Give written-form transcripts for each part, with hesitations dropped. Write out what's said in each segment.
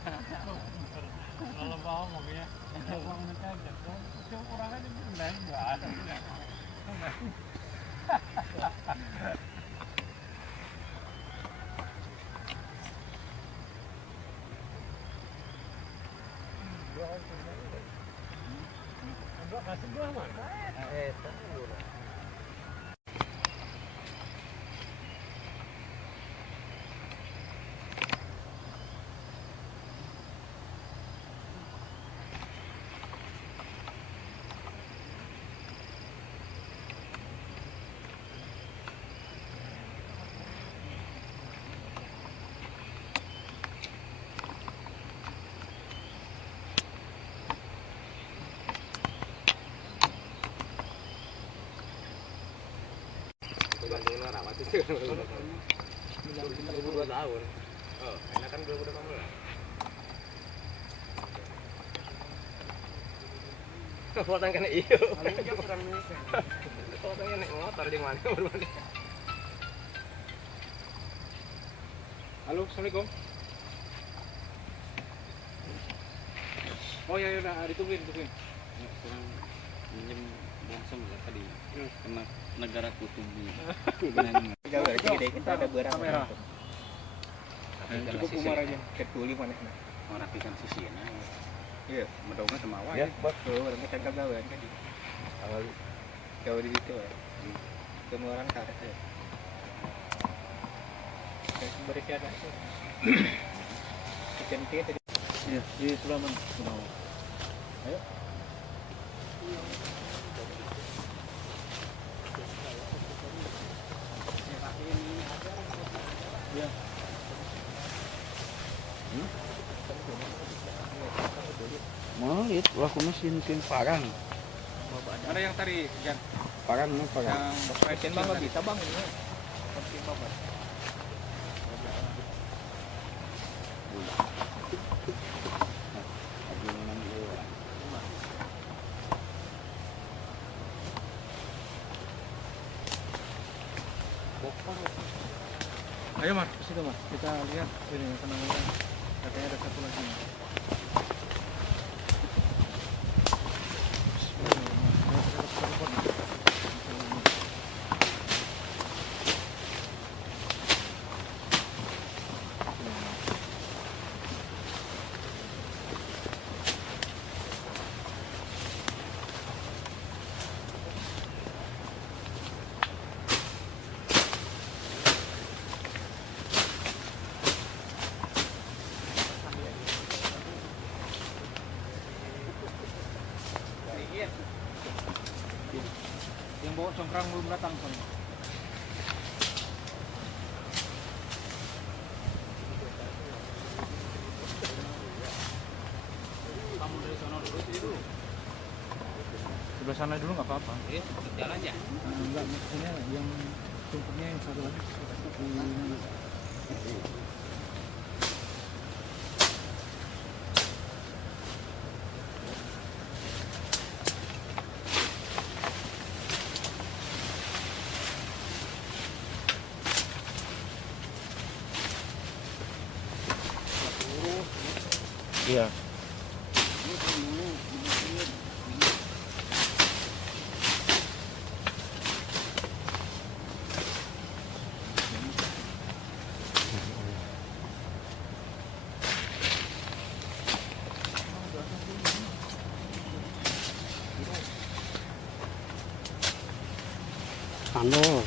Kalau mau mobilnya, mau ngecek, orang aja benar nggak ada. Kasih gua mana? Tahu. Bandingin orang apa sih? 2002 tahun. Oh, enak kan 2018. Fotonya kena iyo. Fotonya naik motor di mana berarti. Halo, assalamualaikum. Oh ya udah ditungguin. Sekarang minjem langsung ya tadi kena negara kutub ini. Kita ada berapa kamera. Cukup umur aja. Ketuli mana? Merapikan sisi nah. Iya, Medongnya sama wae. ya betul. Orang kita gawean tadi. Awal jauh di situ ya. Semua orang karet ya. Kayak berisi ada. Ikan tadi. Iya, di Sulaman. Ayo. Ya. Mau lihat aku mesin parang. Ada yang tadi yang Parang. Mesin mah nggak bisa bang ini. Mesin mah. Ayo Mas, ke situ Mas. Kita lihat ini namanya. Katanya ada satu lagi. Yang bawa congkrang belum datang soalnya. Kamu dari sana dulu sini dulu. Sebelah sana dulu nggak apa-apa. Jalan aja. Enggak, maksudnya yang tumpuknya yang satu lagi. Iya. Anu.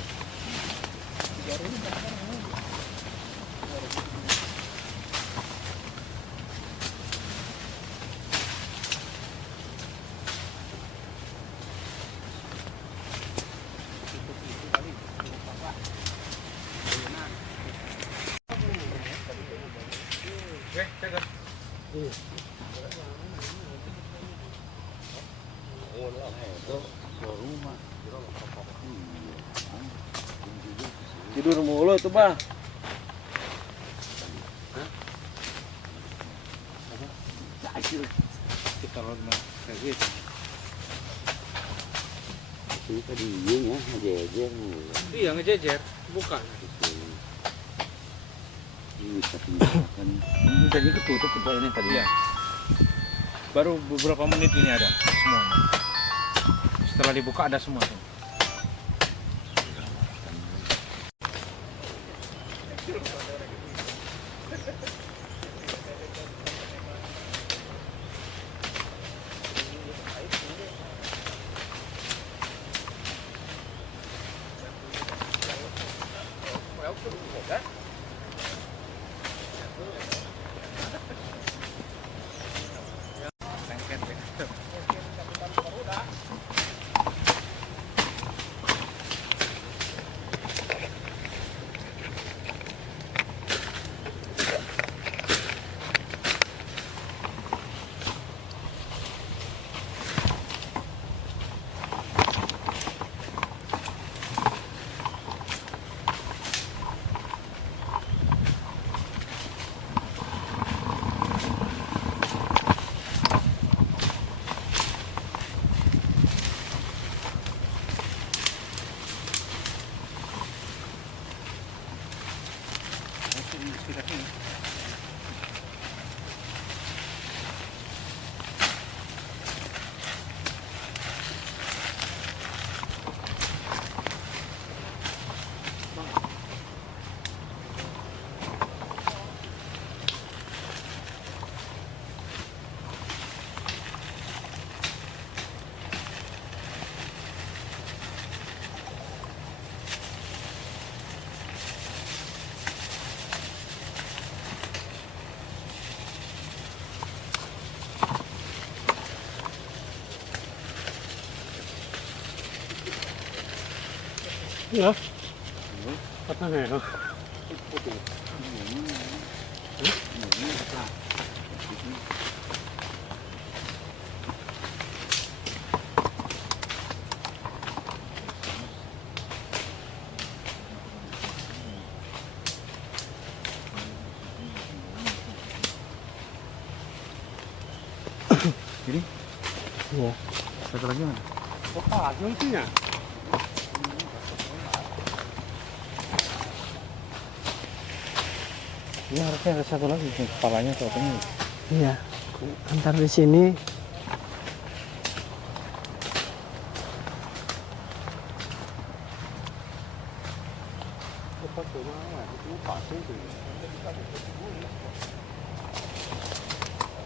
Tidur mulu tuh, Bah. Kalau kayak gitu. Ini tadi ya, ngejejer mulu. Iya ngejejer, bukan. Ini bisa tinggalkan. Ini tadi ketutup coba ini tadi. Iya. Baru beberapa menit ini ada semuanya. Setelah dibuka ada semua tuh. Ya. Apa nih? Jadi, Iya. satu lagi mana? Apa aja itunya? Ini harusnya ada satu lagi, kepalanya atau apanya? Iya. Antar di sini.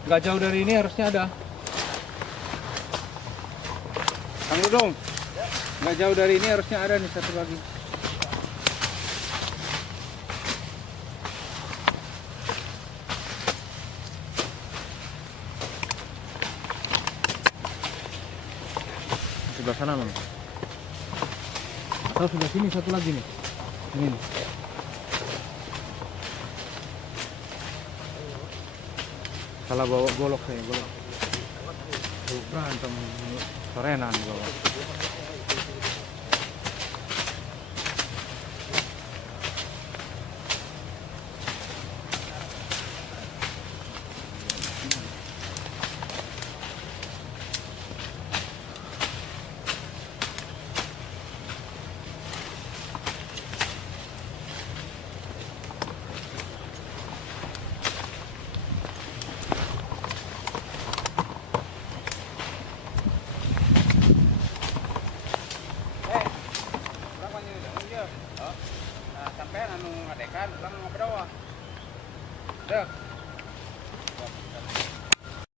Nggak jauh dari ini harusnya ada. Kang Dudung, nggak jauh dari ini harusnya ada nih satu lagi. Sebelah sana loh. Atau sebelah sini satu lagi nih. Ini nih. Salah bawa golok saya, golok. Berantem sorenan bawa. Sampai anu ngadekan, orang ngobrol. Dek.